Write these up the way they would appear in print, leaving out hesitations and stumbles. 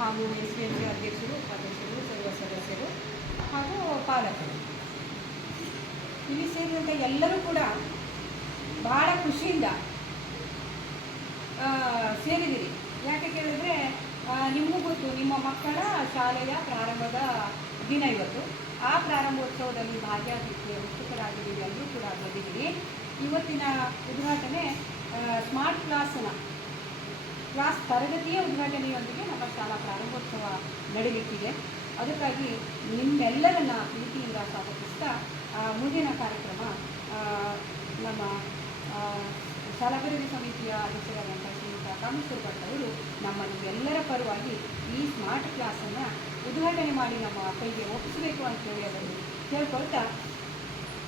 ಹಾಗೂ SVMC ಅಧ್ಯಕ್ಷರು, ಉಪಾಧ್ಯಕ್ಷರು, ಸರ್ವ ಸದಸ್ಯರು ಹಾಗೂ ಪಾಲಕರು ಇಲ್ಲಿ ಸೇರಿದಂಥ ಎಲ್ಲರೂ ಕೂಡ ಭಾಳ ಖುಷಿಯಿಂದ ಸೇರಿದಿರಿ. ಯಾಕೆ ಕೇಳಿದ್ರೆ ನಿಮಗೂ ಗೊತ್ತು, ನಿಮ್ಮ ಮಕ್ಕಳ ಶಾಲೆಯ ಪ್ರಾರಂಭದ ದಿನ ಇವತ್ತು. ಆ ಪ್ರಾರಂಭೋತ್ಸವದಲ್ಲಿ ಭಾಗಿಯಾಗಲಿಕ್ಕೆ ಉತ್ಸುಕರಾಗಿದ್ದೀವಿ, ಎಲ್ಲರೂ ಕೂಡ ಬಂದಿದ್ದೀರಿ. ಇವತ್ತಿನ ಉದ್ಘಾಟನೆ ಸ್ಮಾರ್ಟ್ ಕ್ಲಾಸ್ ತರಗತಿಯ ಉದ್ಘಾಟನೆಯೊಂದಿಗೆ ನಮ್ಮ ಶಾಲಾ ಪ್ರಾರಂಭೋತ್ಸವ ನಡೆಯಲಿಕ್ಕಿದೆ. ಅದಕ್ಕಾಗಿ ನಿಮ್ಮೆಲ್ಲರನ್ನ ಪ್ರೀತಿಯಿಂದ ಸ್ವಾಗತಿಸ್ತಾ ಮುಂದಿನ ಕಾರ್ಯಕ್ರಮ ನಮ್ಮ ಶಾಲಾಭಿವೃದ್ಧಿ ಸಮಿತಿಯ ಅಧ್ಯಕ್ಷರಾದಂಥ ಶ್ರೀಯುತ ಕಾಮೇಶ್ವರ ಭಟ್ ಅವರು ಎಲ್ಲರ ಪರವಾಗಿ ಈ ಸ್ಮಾರ್ಟ್ ಕ್ಲಾಸನ್ನು ಉದ್ಘಾಟನೆ ಮಾಡಿ ನಮ್ಮ ಕೈಗೆ ಒಪ್ಪಿಸಬೇಕು ಅಂತೇಳಿ ಅದನ್ನು ಕೇಳ್ಕೊಳ್ತಾ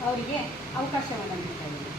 ಅವರಿಗೆ ಅವಕಾಶವನ್ನು ನೀಡ್ತಾ ಇದ್ದೀವಿ.